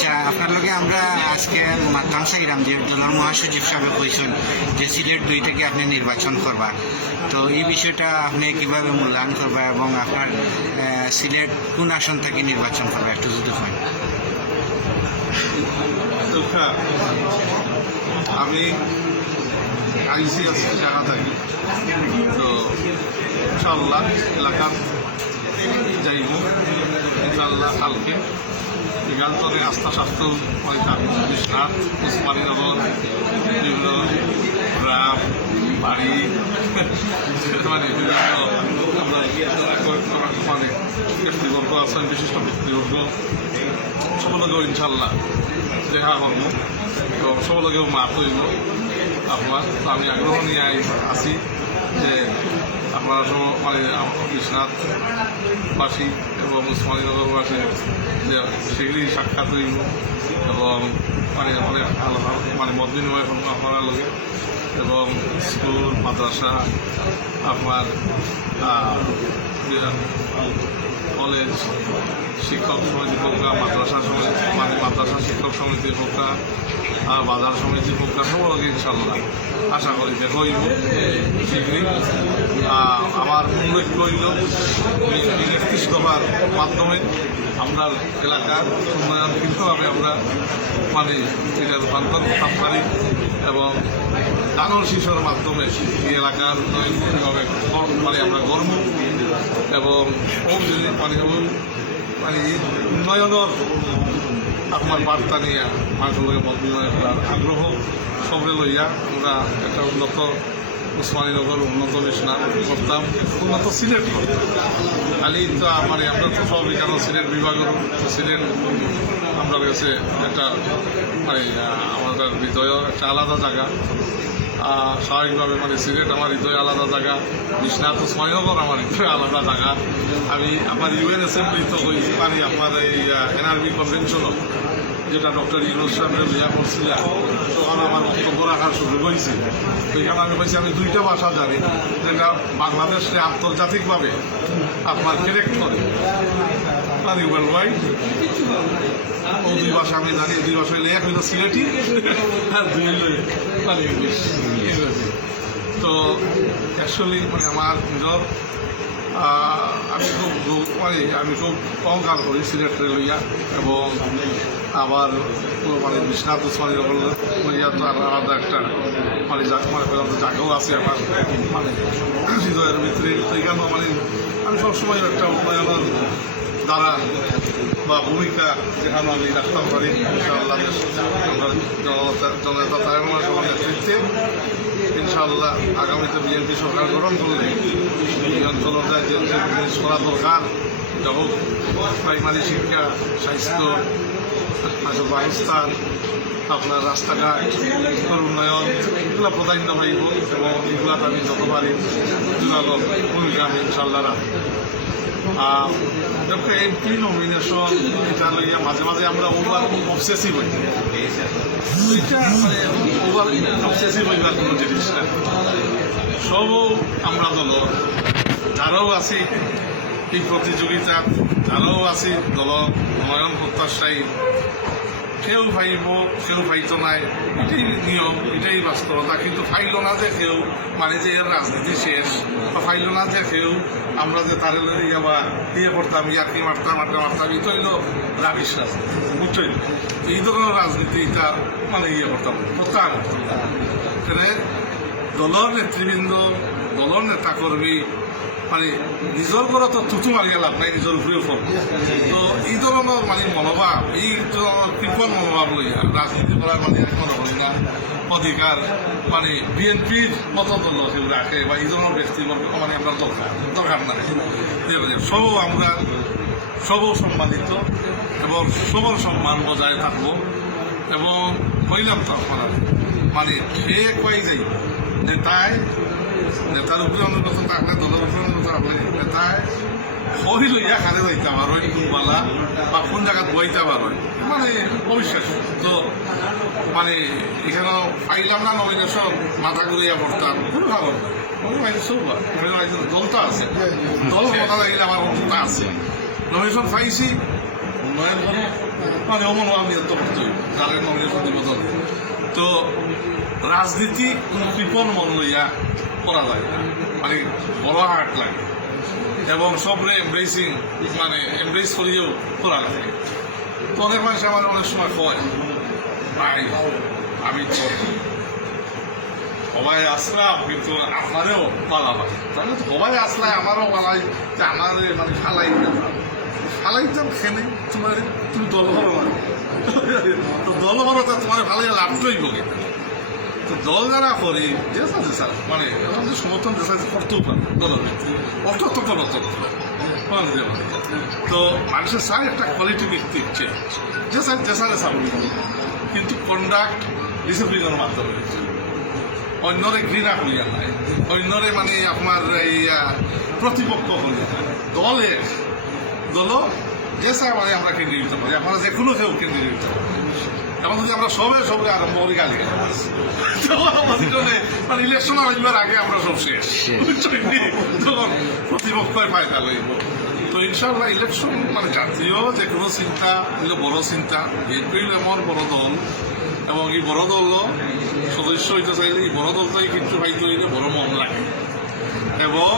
আচ্ছা আপনার লগে আমরা আজকে মাতলাংসা গ্রাম যে জনার মহাসচিব সাহেব কইছেন যে সিলেট দুই থেকে আপনি নির্বাচন করবা। তো এই বিষয়টা আপনি কীভাবে মূল্যায়ন করবা এবং আপনার সিলেট কোন আসন থেকে নির্বাচন করবা একটু যদি হয় দুঃখা আমি আইসিএস জায়গা থাকি। তো ইনশাল্লাহ এলাকার যাইব। ইনশাল্লাহ কালকে বিকালতরে আস্থা স্বাস্থ্য পরীক্ষা বিশ্বনাথ উসমানীনগর বিভিন্ন গ্রাম, বাড়ি মানে মানে ব্যক্তিবর্গ আছেন বিশিষ্ট ব্যক্তিবর্গ। সকলকেও ইনশাল্লাহ দেখা করব। তো সকলকেও মাত হইব আপনার তো আমি আগ্রহ নিয়ে আছি যে আপনারা মানে বিশ্বনাথবাসী এবং উসমানীনগরবাসী যে শীঘ্রই সাক্ষাৎ হইব এবং মানে অনেক মানে মত বিনিময় আপনারা লগে এবং স্কুল, মাদ্রাসা, আপনার কলেজ শিক্ষক সমিতি হোকা মাদ্রাসা সমিতি মানে মাদ্রাসা শিক্ষক সমিতি হোকা বাজার সমিতি হোকা সবাই ইনশাল্লাহ আশা করি যে হইব শীঘ্রই। আমার উল্লেখ করিল একত্রিশ দফার মাধ্যমে আমরা এলাকার বিভিন্নভাবে আমরা মানে এটা রূপান্তর করতে পারি এবং দানল শিশুর মাধ্যমে এই এলাকার উন্নয়ন কীভাবে মানে আমরা গর্ব এবং ওম যদি মানে ওম মানে উন্নয়নের আপনার বার্তা নিয়ে মানুষের মত বিনিময় আগ্রহ সবরে লইয়া আমরা একটা উন্নত উসমানীনগর উন্নত বিছনা করতাম উন্নত সিলেট করতাম। খালি তো মানে আমরা তো সবই এখানে সিলেট বিভাগের তো সিলেট আমরা কাছে একটা মানে আমাদের হৃদয় একটা আলাদা জায়গা। স্বাভাবিকভাবে মানে সিলেট আমার হৃদয় আলাদা জায়গা, বিশ্বনাথ উসমানীনগর আমার হৃদয় আলাদা জায়গা। আমি আমার ইউএন অ্যাসেম্বলি তো ওই মানে আপনার এই এনআরবি কনভেনশনও যেটা ডক্টর ইউনুস সাহেবের বিয়া করছিলেন তখন আমার বক্তব্য রাখার সুযোগ হয়েছে। এখানে আমি বলছি, আমি দুইটা ভাষা জানি। যেটা বাংলাদেশে আন্তর্জাতিকভাবে আপনার কারেক্ট করে। মানে ওয়ার্ল্ড ও দুই ভাষা আমি জানি, দুই ভাষা হইলে এক হইল সিলেটি, আর দুই হইল মানে ইংলিশ। তো অ্যাকচুয়ালি মানে আমার নিজের আমি খুব মানে আমি খুব অহংকার করি সিলেটে লইয়া এবং আবার মানে বিশ্বনাথ উসমানী লইয়া তো আলাদা একটা মানে মানে জায়গাও আছে আমার মানে হৃদয়ের ভিতরে এখানে মানে আমি সবসময় একটা উন্নয়নের দ্বারা বা ভূমিকা যেখানে আমি রাখতে পারি, ইনশাআল্লাহ জনতা তারের সবার নেতৃত্বে, ইনশাআল্লাহ আগামীতে বিএনপি সরকার গঠন করলে এই অঞ্চলের যে করা দরকার হোক প্রাইমারি শিক্ষা, স্বাস্থ্য আসল বাসস্থান, আপনার রাস্তাঘাট উন্নয়ন, এগুলো প্রাধান্য পাইব এবং এগুলাতে আমি যত পারি ভূমিকা ইনশাল্লাহ রাখব এমপি নমিনেশন এটা লইয়া মাঝে মাঝে আমরা ওভার অবসেসিভ হই। এটা মানে ওভার অবসেসিভ হইবার কোনো জিনিস না সবও আমরা দল যারাও আছি এই প্রতিযোগিতা যারাও আছি দল নয়ন প্রত্যাশায়ী কেউ ভাইব কেউ ভাইত নাই। এটাই নিয়ম, এটাই বাস্তবতা। কিন্তু ফাইল না যে মানে যে এর রাজনীতি শেষ, বা ফাইল না যে কেউ আমরা যে তারে ইয়া বা ইয়ে করতাম, ইয়াকি মারতাম মারতাম মারতাম তো হইল রাবিশ রাজনীতি বুঝছই এই ধরনের রাজনীতি এটা মানে ইয়ে করতাম, প্রত্যাহার করতাম। দলের নেতৃবৃন্দ দলের নেতাকর্মী মানে নিজের করে তো থুতু মারিয়া লাভ নাই নিজের উপরেও ফল। তো এই ধরনের মানে মনোভাব এই কৃপণ মনোভাব লইয়া রাজনীতি করার মানে আমি মনে করি না অধিকার মানে বিএনপির মতো দল কেউ রাখে বা এই ধরনের ব্যক্তিবর্গ মানে আপনার দরকার দরকার না সব আমরা সব সম্মানিত এবং সবর সম্মান বজায় থাকব এবং হইলাম তো আপনারা মানে খেয়ে কয়ে যাই নেতায় নেতার উপরে অনুগত থাকলে দলের উপরে অনুগত থাকলে নেতায় হই লইয়া খালে যাইতে পারো কোনবালা বা কোন জায়গাত বইতে পারো মানে অবিশ্বাস তো মানে এখানে পাইলাম না নমিনেশন মাথা ঘুরিয়া পড়তাম কোনো ভালো ভাইছি দলটা আছে। দল কথা লাগিলে আমার অন্তত আছে। নমিনেশন পাইছি উন্নয়ন মানে অমন আমি তো করতে যাদের নমিনেশন দিব তো রাজনীতি কোনো কৃপণ মন লইয়া করা যায়। মানে বড় হাট লাগে। এবং সবরে এমব্রেসিং মানে এমব্রেস করিয়েও করা লাগে। তো অনেক মানুষ আমার অনেক সময় কয়, ভাই, আমি তো সবাই আসলাম, কিন্তু আপনারেও পালাবাই তাহলে তো সবাই আসলাই আমারও পালাই যে আমার মানে ফালাই ফালাইতাম খেলে তোমার, তুমি দল না। তো দল করো তা তোমার ফালাই লাভটাই বকে তো দল যারা করে যে আছে স্যার? মানে আমাদের সমর্থন দেশা করতেও পারে দলের অত তো দেওয়া তো মানুষের চাই একটা কোয়ালিটি ব্যক্তি চেঞ্জ যে স্যার, যে স্যারে সাপোর্ট। করে কিন্তু কন্ডাক্ট ডিসিপ্লিনের মাধ্যমে। অন্যরে ঘৃণা করিয়া নাই অন্যরে মানে আপনার এই প্রতিপক্ষ করিয়া নাই দলে দল যে স্যার মানে আমরা কেন্দ্রীয় পারি আপনারা যে কোনো কেউ কেন্দ্রীয় যদি আমরা সবে সবে আরম্ভ করি গালি মানে ইলেকশন আসবার আগে আমরা সব শেষ? তখন প্রতিপক্ষের ফায়দা লইব তো ইনশাল্লাহ ইলেকশন মানে জাতীয় যে কোনো চিন্তা বড় চিন্তা। বিএনপি এমন বড় দল এবং এই বড় দল সদস্য হইতে চাইলে এই বড় দলটাই কিন্তু হয়তো হইলে বড় মন লাগে। এবং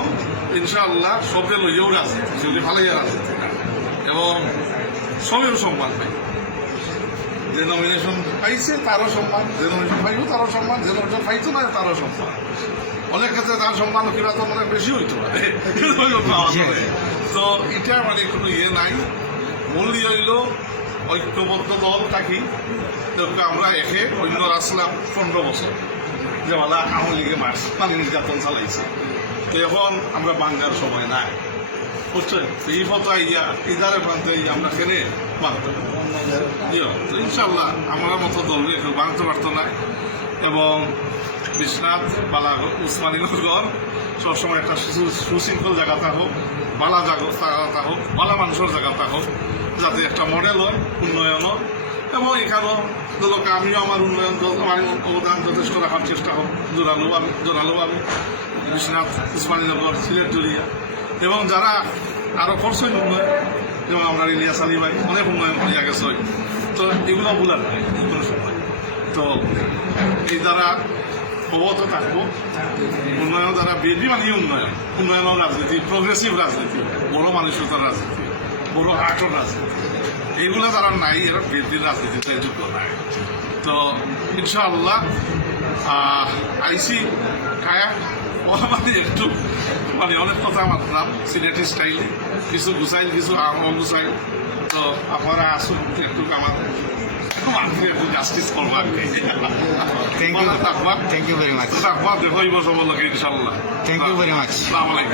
ইনশাআল্লাহ সবে লইয়াও রাজনীতি সেগুলি ভালোই রাজনীতি এবং সবেও সম্মান পাই। যে নমিনেশন পাইছে তারও সম্মান। যে নমিনেশন পাইব তারও সম্মান। যে নমিনেশন পাইতো না তারও সম্মান। অনেক ক্ষেত্রে তার সম্মান কিনা তো অনেক বেশি হইতে। পারে। তো এটা মানে কোনো ইয়ে নাই। মূল ইয়ে হইল ঐক্যবদ্ধ দল থাকি আমরা একে অন্য আসলাম পনেরো বছর। যে বলা আওয়ামী লীগে মার্চ মানে নির্যাতন চালাইছে। তো এখন আমরা বাংলার সময় নাই। বুঝছেন? এই মতো ইয়া ইদারে ইয়া আমরা খেলে বাঁধতে ইনশাল্লাহ আমার মতো দল কেউ বাঁধতে পারতো না। এবং বিশ্বনাথ, বালা উসমানীনগর সবসময় একটা সুশৃঙ্খল জায়গা থাকুক, বালা জায়গা হোক বালা মানুষের জায়গা থাকুক, যাতে একটা মডেল হয় উন্নয়ন হয়। এবং এখানেও ধরুক আমিও আমার উন্নয়ন আমার অবদান যথেষ্ট রাখার চেষ্টা হোক, জোরালো আমি জোরালো আমি বিশ্বনাথ উসমানীনগর, সিলেট জড়িয়া। এবং যারা আরও করছেন উন্নয়ন, যেমন আমরা ইলিয়াস আলী ভাই, অনেক উন্নয়ন করিয়া গেছে তো এগুলো নাই কোনো সময়। তো এই দ্বারা অবগত থাকব, উন্নয়ন দ্বারা বিএনপি মানে উন্নয়ন। উন্নয়ন রাজনীতি প্রগ্রেসিভ রাজনীতি, বড় মানুষের রাজনীতি, বড় আর্টর রাজনীতি। এইগুলো যারা নাই এরা বিএনপির রাজনীতিতে যুক্ত নাই। তো ইনশাআল্লাহ আইসি কায়া মানে একটু মানে অনেক কথা মাত্রাম সিলেটি স্টাইলে কিছু গুছাইল কিছু অগুছাইল। তো আপনারা আসুন একটু আমার জাস্টিস করব আর কি। Thank you thank you very much দেখো ইনশাল্লাহ very much. আসসালামু আলাইকুম।